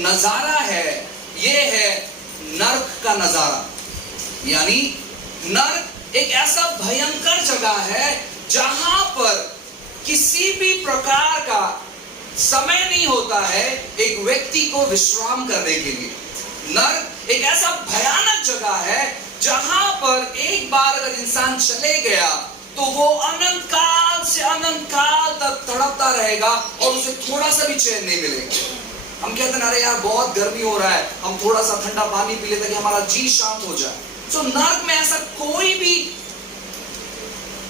नजारा है, ये है नर्क का नजारा। यानी नर्क एक ऐसा भयंकर जगह है जहां पर किसी भी प्रकार का समय नहीं होता है एक व्यक्ति को विश्राम करने के लिए। नर्क एक ऐसा भयानक जगह है जहां पर एक बार अगर इंसान चले गया तो वो अनंत काल से अनंत काल तक तड़पता रहेगा और उसे थोड़ा सा भी चैन नहीं मिलेगा। हम कहते हैं अरे यार बहुत गर्मी हो रहा है, हम थोड़ा सा ठंडा पानी पी लेते कि हमारा जी शांत हो जाए। तो नर्क में ऐसा कोई भी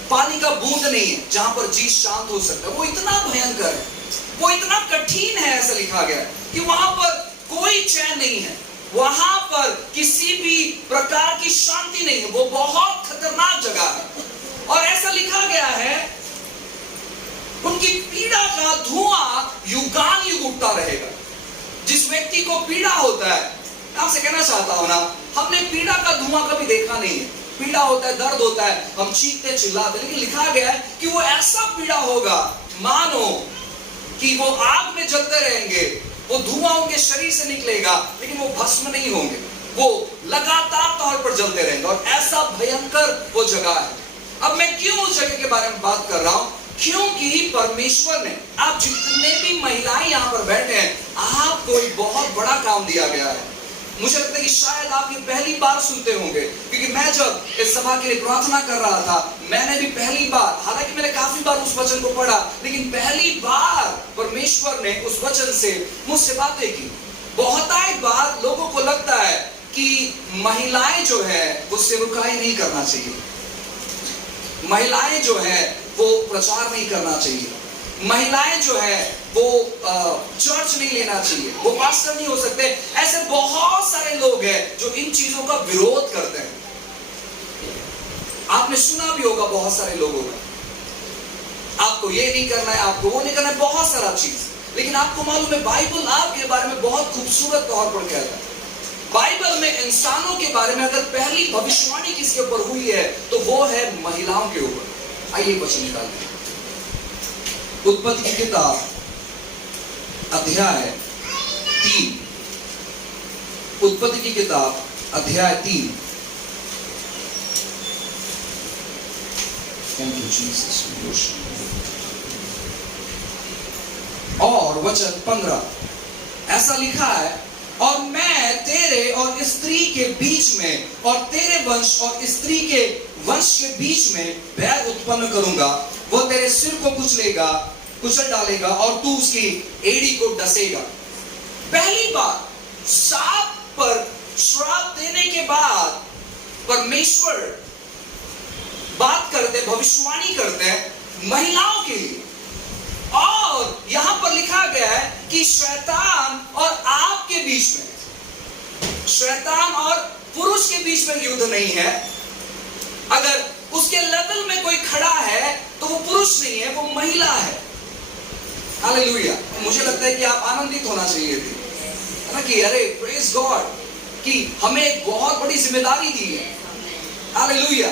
पानी का बूंद नहीं है जहां पर जी शांत हो सकता है। वो इतना भयंकर है, वो इतना कठिन है, ऐसा लिखा गया कि वहां पर कोई चैन नहीं है, वहां पर किसी भी प्रकार की शांति नहीं है। वो बहुत खतरनाक जगह है। और ऐसा लिखा गया है उनकी पीड़ा का धुआं युगान युग उठता रहेगा। जिस व्यक्ति को पीड़ा होता है, आपसे कहना चाहता हूं ना, हमने पीड़ा का धुआं कभी देखा नहीं है। पीड़ा होता है, दर्द होता है, हम चीखते चिल्लाते, लेकिन लिखा गया है कि वो ऐसा पीड़ा होगा मानो कि वो आग में जलते रहेंगे, वो धुआं उनके शरीर से निकलेगा लेकिन वो भस्म नहीं होंगे, वो लगातार तौर पर जलते रहेंगे। और ऐसा भयंकर वो जगह है। अब मैं क्यों उस जगह के बारे में बात कर रहा हूं? क्योंकि परमेश्वर ने, आप जितने भी महिलाएं यहां पर बैठे हैं, आपको एक बहुत बड़ा काम दिया गया है। मुझे लगता है कि शायद आप ये पहली बार सुनते होंगे, क्योंकि मैं जब इस सभा के लिए प्रार्थना कर रहा था, मैंने भी पहली बार, हालांकि मैंने काफी बार उस वचन को पढ़ा, लेकिन पहली बार परमेश्वर ने उस वचन से मुझसे बातें की। बहुतायत बार लोगों को लगता है कि महिलाएं जो है वो सेवकाई नहीं करना चाहिए, महिलाएं जो है वो प्रचार नहीं करना चाहिए, महिलाएं जो है वो चर्च नहीं लेना चाहिए, वो पास्टर नहीं हो सकते। ऐसे बहुत सारे लोग हैं जो इन चीजों का विरोध करते हैं। आपने सुना भी होगा बहुत सारे लोगों का, आपको ये नहीं करना है, आपको वो नहीं करना है, बहुत सारा चीज। लेकिन आपको मालूम है बाइबल आपके बारे में बहुत खूबसूरत तौर पर कहता है। बाइबल में इंसानों के बारे में अगर पहली भविष्यवाणी किसके ऊपर हुई है तो वो है महिलाओं के ऊपर। आइए वचन निकालते हैं। उत्पत्ति की किताब अध्याय 3, उत्पत्ति की किताब अध्याय 3, और वचन 15 ऐसा लिखा है, और मैं तेरे और स्त्री के बीच में और तेरे वंश और स्त्री के वंश के बीच में बैर उत्पन्न करूंगा। वो तेरे सिर को कुचल डालेगा और तू उसकी एड़ी को डसेगा। पहली बार साप पर श्राप देने के बाद परमेश्वर बात करते, भविष्यवाणी करते हैं महिलाओं के लिए। और यहां पर लिखा गया है कि शैतान और आपके बीच में, शैतान और पुरुष के बीच में युद्ध नहीं है। अगर उसके लेवल में कोई खड़ा है तो वो पुरुष नहीं है, वो महिला है। हालेलुया। मुझे लगता है कि आप आनंदित होना चाहिए थे, है ना, कि अरे प्रेज गॉड कि हमें एक बहुत बड़ी जिम्मेदारी दी है। हालेलुया।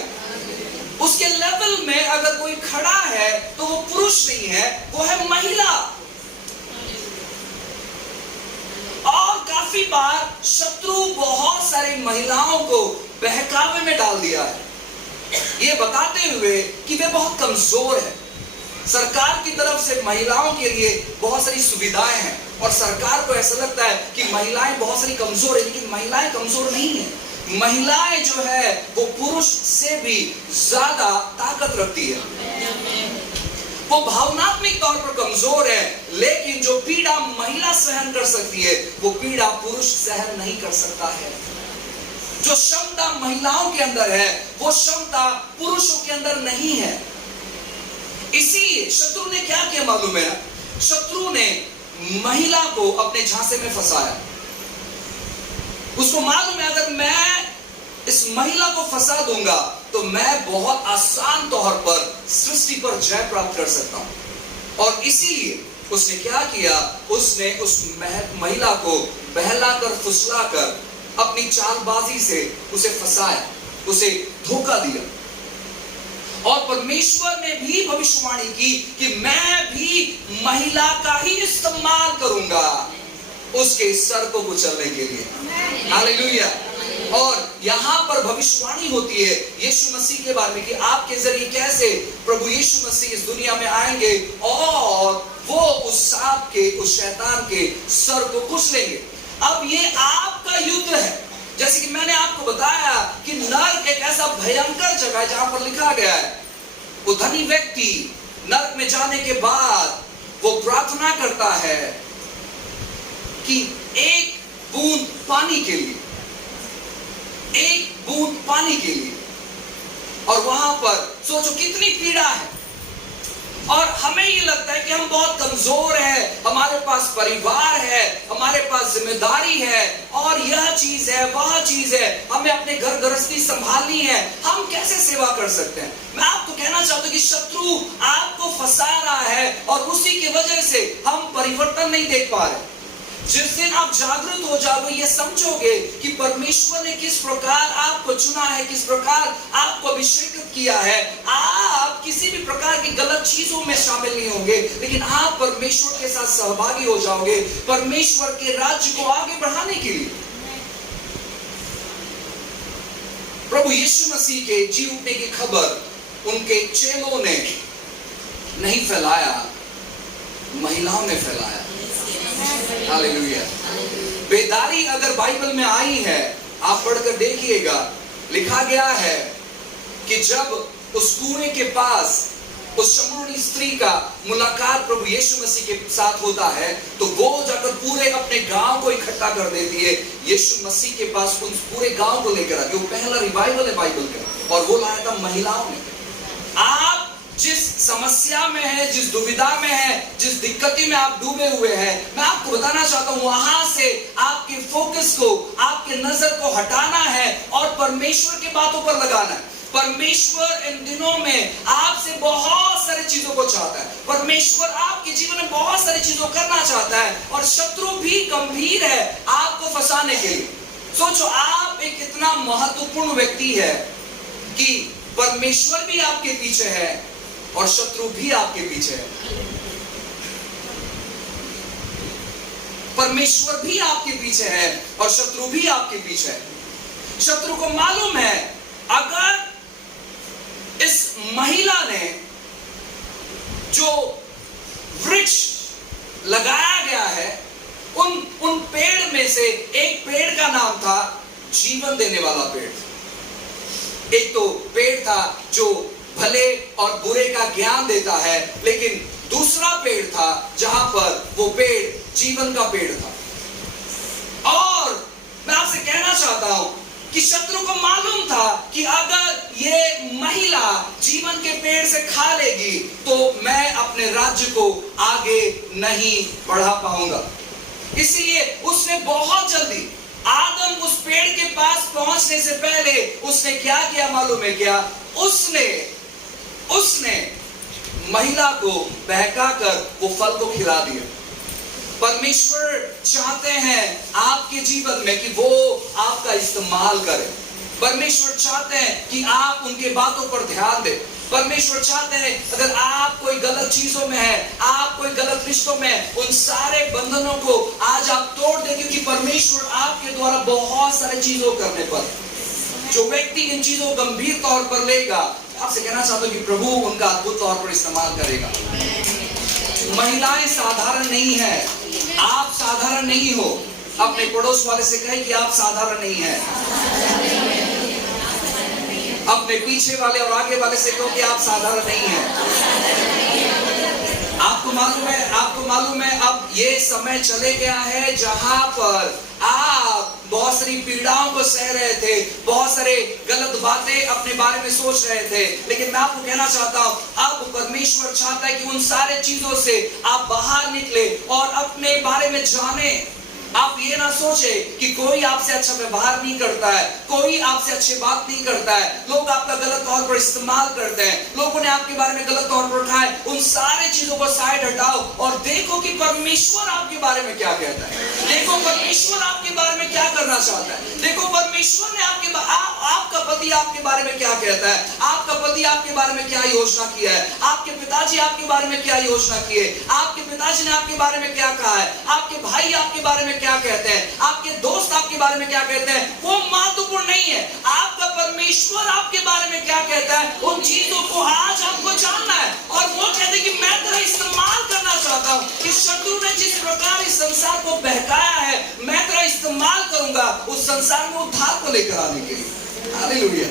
उसके लेवल में अगर कोई खड़ा है तो वो पुरुष नहीं है, वो है महिला। और काफी बार शत्रु बहुत सारी महिलाओं को बहकावे में डाल दिया है, ये बताते हुए कि वे बहुत कमजोर है। सरकार की तरफ से महिलाओं के लिए बहुत सारी सुविधाएं हैं और सरकार को ऐसा लगता है कि महिलाएं बहुत सारी कमजोर है, लेकिन महिलाएं कमजोर नहीं है। महिलाएं जो है वो पुरुष से भी ज्यादा ताकत रखती है। वो भावनात्मक तौर पर कमजोर है, लेकिन जो पीड़ा महिला सहन कर सकती है वो पीड़ा पुरुष सहन नहीं कर सकता है। जो क्षमता महिलाओं के अंदर है वो क्षमता पुरुषों के अंदर नहीं है। इसीलिए शत्रु ने क्या किया मालूम है? शत्रु ने महिला को अपने झांसे में फंसाया। उसको मालूम है अगर मैं इस महिला को फंसा दूंगा तो मैं बहुत आसान तौर पर सृष्टि पर जय प्राप्त कर सकता हूं। और इसीलिए उसने क्या किया? उसने उस महिला को बहलाकर फुसलाकर अपनी चालबाजी से उसे फंसाया, उसे धोखा दिया। और परमेश्वर ने भी भविष्यवाणी की कि मैं भी महिला का ही इस्तेमाल करूंगा उस उसके सर को कुचलने के लिए। हालेलुया। और यहाँ पर भविष्यवाणी होती है यीशु मसीह के बारे में कि आपके जरिए कैसे प्रभु यीशु मसीह इस दुनिया में आएंगे और वो उस सांप के, उस शैतान के सर को कुचलेंगे। अब ये आपका युद्ध है। जैसे कि मैंने आपको बताया कि नरक एक ऐसा भयंकर जगह है जहां पर लिखा गया है वो धनी व्यक्ति नरक में जाने के बाद वो प्रार्थना करता है कि एक बूंद पानी के लिए, एक बूंद पानी के लिए। और वहां पर सोचो कितनी पीड़ा है। और हमें ये लगता है कि हम बहुत कमजोर हैं, हमारे पास परिवार है, हमारे पास जिम्मेदारी है, और यह चीज है, वह चीज है, हमें अपने घर गृहस्थी संभालनी है, हम कैसे सेवा कर सकते हैं। मैं आपको कहना चाहता हूं कि शत्रु आपको फंसा रहा है और उसी की वजह से हम परिवर्तन नहीं देख पा रहे। जिस दिन आप जागृत हो जाओगे, ये समझोगे कि परमेश्वर ने किस प्रकार आपको चुना है, किस प्रकार आपको अभिषेकित किया है, आप किसी भी प्रकार की गलत चीजों में शामिल नहीं होंगे, लेकिन आप परमेश्वर के साथ सहभागी हो जाओगे परमेश्वर के राज्य को आगे बढ़ाने के लिए। प्रभु यीशु मसीह के जी उठने की खबर उनके चेलों ने नहीं फैलाया, महिलाओं ने फैलाया। हालेलुया। बेदारी अगर बाइबल में आई है, आप पढ़कर देखिएगा, लिखा गया है कि जब उस कुएं के पास उस शमूनी स्त्री का मुलाकात प्रभु यीशु मसीह के साथ होता है तो वो जाकर पूरे अपने गांव को इकट्ठा कर देती है। यीशु मसीह के पास उस पूरे गांव को लेकर आके, वो पहला रिवाइवल है बाइबल का, और वो लाया था महिलाओं ने। आप जिस समस्या में है, जिस दुविधा में है, जिस दिक्कती में आप डूबे हुए हैं, मैं आपको बताना चाहता हूं वहां से आपके फोकस को, आपके नजर को हटाना है और परमेश्वर की बातों पर लगाना है। परमेश्वर इन दिनों में आपसे बहुत सारी चीजों को चाहता है। परमेश्वर आपके जीवन में बहुत सारी चीजों करना चाहता है और शत्रु भी गंभीर है आपको फंसाने के लिए। सोचो, आप एक इतना महत्वपूर्ण व्यक्ति है कि परमेश्वर भी आपके पीछे है और शत्रु भी आपके पीछे है। परमेश्वर भी आपके पीछे है और शत्रु भी आपके पीछे है। शत्रु को मालूम है अगर इस महिला ने जो वृक्ष लगाया गया है, उन पेड़ में से एक पेड़ का नाम था जीवन देने वाला पेड़। एक तो पेड़ था जो भले और बुरे का ज्ञान देता है, लेकिन दूसरा पेड़ था जहां पर वो पेड़ जीवन का पेड़ था। और मैं आपसे कहना चाहता हूं कि शत्रु को मालूम था कि अगर ये महिला जीवन के पेड़ से खा लेगी तो मैं अपने राज्य को आगे नहीं बढ़ा पाऊंगा। इसलिए उसने बहुत जल्दी, आदम उस पेड़ के पास पहुंचने से पहले उसने क्या किया मालूम है क्या? उसने महिला को बहकाकर वो फल को खिला दिया। परमेश्वर चाहते हैं आपके जीवन में कि वो आपका इस्तेमाल करें। परमेश्वर चाहते हैं कि आप उनके बातों पर ध्यान दें। परमेश्वर चाहते हैं अगर आप कोई गलत चीजों में है, आप कोई गलत रिश्तों में, उन सारे बंधनों को आज आप तोड़ दें, क्योंकि परमेश्वर आपके द्वारा बहुत सारी चीजों करने पर, जो व्यक्ति इन चीजों को गंभीर तौर पर लेगा, आपसे कहना चाहता हूं कि प्रभु उनका अद्भुत तौर पर इस्तेमाल करेगा। महिलाएं साधारण नहीं है, आप साधारण नहीं हो। अपने पड़ोस वाले से कहें कि आप साधारण नहीं है। अपने पीछे वाले और आगे वाले से कहो कि आप साधारण नहीं है। आपको मालूम है अब ये समय चले गया है जहां पर आप बहुत सारी पीड़ाओं को सह रहे थे, बहुत सारे गलत बातें अपने बारे में सोच रहे थे, लेकिन मैं आपको कहना चाहता हूं अब परमेश्वर चाहता है कि उन सारे चीजों से आप बाहर निकले और अपने बारे में जाने। आप ये ना सोचे कि कोई आपसे अच्छा व्यवहार नहीं करता है, कोई आपसे अच्छी बात नहीं करता है, लोग आपका गलत तौर पर इस्तेमाल करते हैं, लोगों ने आपके बारे में गलत तौर पर उठाया। उन सारे चीजों को साइड हटाओ और देखो कि परमेश्वर आपके बारे में क्या कहता है। देखो परमेश्वर आपके बारे में क्या करना चाहता है। देखो परमेश्वर ने आपका पति आपके बारे में क्या कहता है, आपका पति आपके बारे में क्या योजना किया है, आपके पिताजी आपके बारे में क्या योजना किए, आपके पिताजी ने आपके बारे में क्या कहा है, आपके भाई आपके बारे में क्या कहते हैं, आपके दोस्त आपके बारे में क्या कहते हैं, वो महत्वपूर्ण नहीं है। आपका परमेश्वर आपके बारे में क्या कहता है, उन चीजों को आज आपको जानना है। और वो कहते हैं कि मैं तेरा इस्तेमाल करना चाहता हूं, कि शत्रु ने जिस प्रकार इस संसार को बहकाया है, मैं तेरा इस्तेमाल करूंगा उस संसार में उद्धार को लेकर आने के लिए। हालेलुया।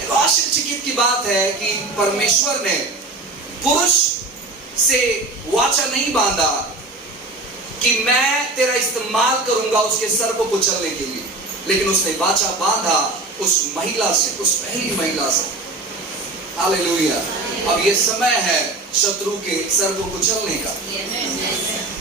एक आश्चर्यचकित की बात है कि परमेश्वर ने पुरुष से वाचा नहीं बांधा कि मैं तेरा इस्तेमाल करूंगा उसके सर को कुचलने के लिए, लेकिन उसने वाचा बांधा उस महिला से, उस पहली महिला से। हालेलुया। अब ये समय है शत्रु के सर को कुचलने का।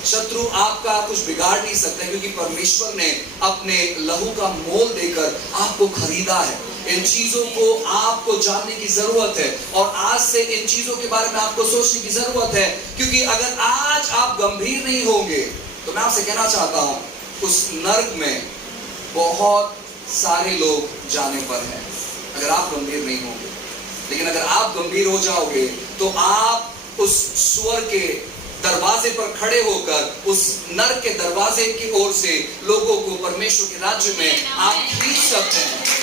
शत्रु आपका कुछ बिगाड़ नहीं सकता, क्योंकि परमेश्वर ने अपने लहू का मोल देकर आपको खरीदा है। इन चीजों को आपको जानने की जरूरत है, और आज से इन चीजों के बारे में आपको सोचने की जरूरत है, क्योंकि अगर आज आप गंभीर नहीं होंगे तो मैं आपसे कहना चाहता हूं, उस नर्क में बहुत सारे लोग जाने पर हैं अगर आप गंभीर नहीं होंगे। लेकिन अगर आप गंभीर हो जाओगे तो आप उस स्वर्ग के दरवाजे पर खड़े होकर उस नर्क के दरवाजे की ओर से लोगों को परमेश्वर के राज्य में आप खींच सकते हैं।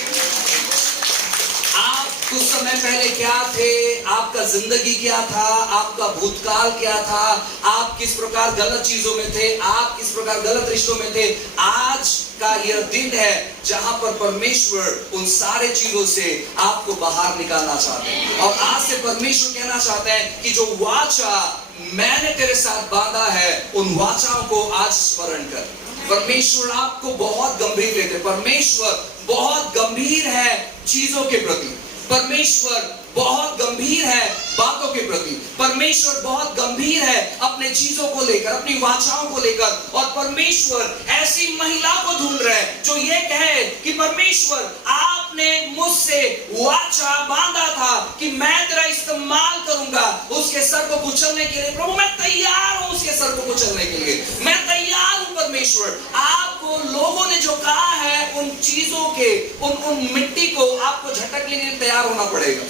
आप कुछ समय पहले क्या थे, आपका जिंदगी क्या था, आपका भूतकाल क्या था, आप किस प्रकार गलत चीजों में थे, आप किस प्रकार गलत रिश्तों में थे, आज का यह दिन है जहां पर परमेश्वर उन सारे चीजों से आपको बाहर निकालना चाहते हैं। और आज से परमेश्वर कहना चाहते हैं कि जो वाचा मैंने तेरे साथ बांधा है, उन वाचाओं को आज स्मरण कर। परमेश्वर आपको बहुत गंभीर लेते, परमेश्वर बहुत गंभीर है चीजों के प्रति, परमेश्वर बहुत गंभीर है बातों के प्रति, परमेश्वर बहुत गंभीर है अपने चीजों को लेकर, अपनी वाचाओं को लेकर। और परमेश्वर ऐसी महिला को ढूंढ रहे हैं जो ये कहे कि परमेश्वर आपने मुझसे वाचा बांधा था कि मैं तेरा इस्तेमाल करूंगा उसके सर को कुचलने के लिए। प्रभु मैं तैयार हूं उसके सर को कुचलने के लिए, मैं तैयार हूं। परमेश्वर आपको लोगों ने जो कहा है उन चीजों के, उन मिट्टी को आपको झटकने के लिए तैयार होना पड़ेगा।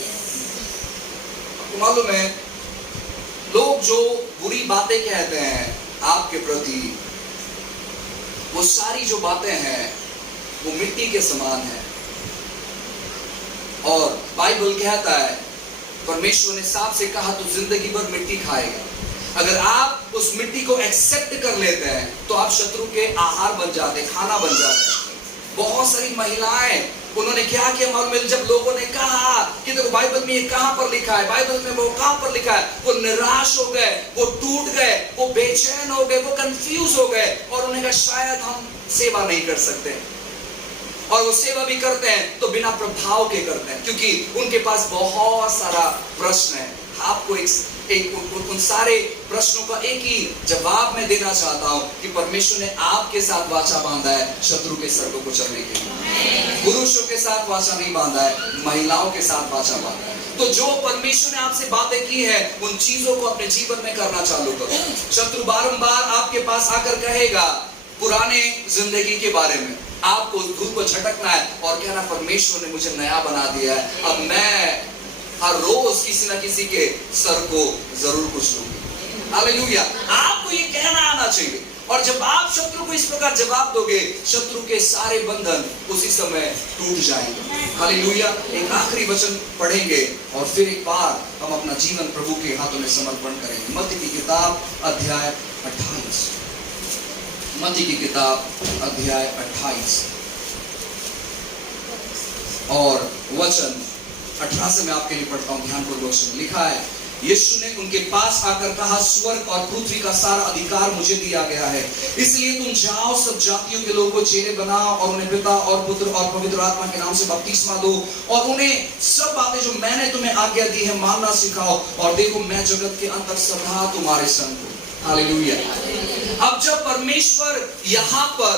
मालूम है लोग जो बुरी बातें कहते हैं आपके प्रति, वो सारी जो बातें हैं वो मिट्टी के समान है। और बाइबल कहता है, परमेश्वर ने साफ से कहा तू जिंदगी भर मिट्टी खाएगा। अगर आप उस मिट्टी को एक्सेप्ट कर लेते हैं तो आप शत्रु के आहार बन जाते, खाना बन जाते। बहुत सारी महिलाएं उन्होंने क्या किया मालूम है, जब लोगों ने कहा कि देखो बाइबल में ये कहां पर लिखा है, बाइबल में वो कहां पर लिखा है, वो निराश हो गए, वो टूट गए, वो बेचैन हो गए, वो कंफ्यूज हो गए, और उन्होंने कहा शायद हम सेवा नहीं कर सकते। और वो सेवा भी करते हैं तो बिना प्रभाव के करते हैं, क्योंकि उनके पास बहुत सारा प्रश्न है। आपको उन सारे प्रश्नों का एक ही जवाब मैं देना चाहता हूं कि परमेश्वर ने आपके साथ वाचा बांधा है शत्रु के सर को कुचलने के लिए। पुरुषों के साथ वाचा नहीं बांधा है, महिलाओं के साथ वाचा बांधा है। तो जो परमेश्वर ने आपसे बातें की है उन चीजों को अपने जीवन में करना चालू करो। शत्रु बारंबार आपके पास आकर कहेगा पुराने जिंदगी के बारे में, आपको धूप को झटकना है और कहना परमेश्वर ने मुझे नया बना दिया है, अब मैं हर रोज किसी न किसी के सर को जरूर कुचलूंगी। हालेलुया। आपको ये कहना आना चाहिए। और जब आप शत्रु को इस प्रकार जवाब दोगे, शत्रु के सारे बंधन उसी समय टूट जाएंगे। हालेलुया। एक आखिरी वचन पढ़ेंगे और फिर एक बार हम अपना जीवन प्रभु के हाथों में समर्पण करेंगे। मत्ती की किताब अध्याय 28, मत्ती की किताब अध्याय 28 और वचन 18 से मैं आपके लिए पढ़ता हूं, ध्यानपूर्वक सुनिए। लिखा है, यीशु ने उनके पास आकर कहा, स्वर्ग और पृथ्वी का सारा अधिकार मुझे दिया गया है, इसलिए तुम जाओ, सब जातियों के लोगों को चेले बनाओ और उन्हें पिता और पुत्र और पवित्र आत्मा के नाम से बपतिस्मा दो, और उन्हें सब बातें जो मैंने तुम्हें आज्ञा दी है मानना सिखाओ, और देखो मैं जगत के अंत तक सदा तुम्हारे संग हूं। हालेलुया। अब जब परमेश्वर यहाँ पर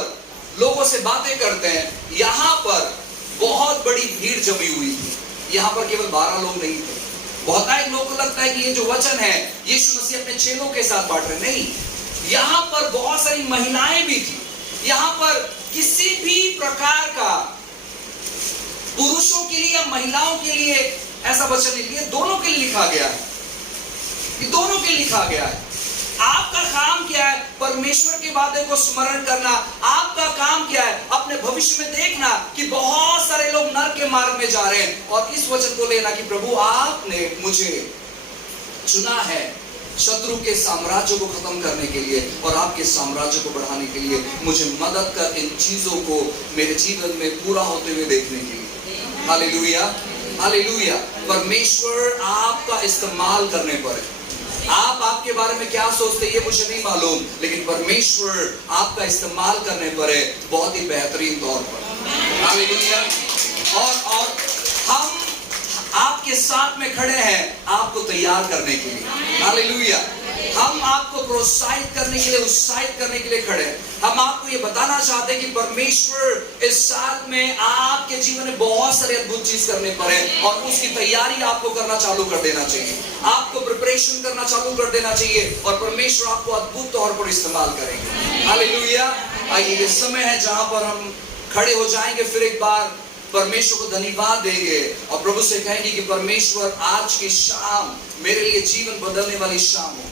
लोगों से बातें करते हैं, यहाँ पर बहुत बड़ी भीड़ जमी हुई थी। यहाँ पर केवल 12 लोग नहीं थे। बहुत एक लोगों को लगता है कि ये जो वचन है यीशु मसीह अपने चेलों के साथ बांट रहे, नहीं, यहाँ पर बहुत सारी महिलाएं भी थी, यहाँ पर किसी भी प्रकार का पुरुषों के लिए या महिलाओं के लिए ऐसा वचन नहीं, ये दोनों के लिए लिखा गया है, ये दोनों के लिए लिखा गया है। आपका काम क्या है? परमेश्वर के वादे को स्मरण करना। आपका काम क्या है? अपने भविष्य में देखना कि बहुत सारे लोग नरक के मार्ग में जा रहे हैं और इस वचन को लेना कि प्रभु आपने मुझे चुना है शत्रु के साम्राज्य को खत्म करने के लिए और आपके साम्राज्य को बढ़ाने के लिए। मुझे मदद कर इन चीजों को मेरे जीवन में पूरा होते हुए देखने के लिए। Hallelujah, hallelujah. परमेश्वर आपका इस्तेमाल करने पर है। आप आपके बारे में क्या सोचते हैं ये मुझे नहीं मालूम, लेकिन परमेश्वर आपका इस्तेमाल करने पर है बहुत ही बेहतरीन तौर पर। हालेलुया। और हम आपके साथ में खड़े हैं आपको तैयार करने के लिए। हालेलुया। हम आपको प्रोत्साहित करने के लिए, उत्साहित करने के लिए खड़े हैं। हम आपको ये बताना चाहते हैं कि परमेश्वर इस साल में आपके जीवन में बहुत सारे अद्भुत चीज करने पर है और उसकी तैयारी आपको करना चालू कर देना चाहिए। आपको प्रिपरेशन करना चालू कर देना चाहिए और परमेश्वर आपको अद्भुत तौर पर इस्तेमाल करेंगे। हालेलुया। आइए ये समय है जहां पर हम खड़े हो जाएंगे, फिर एक बार परमेश्वर को धन्यवाद देंगे और प्रभु से कहेंगे कि परमेश्वर आज की शाम मेरे लिए जीवन बदलने वाली शाम हो।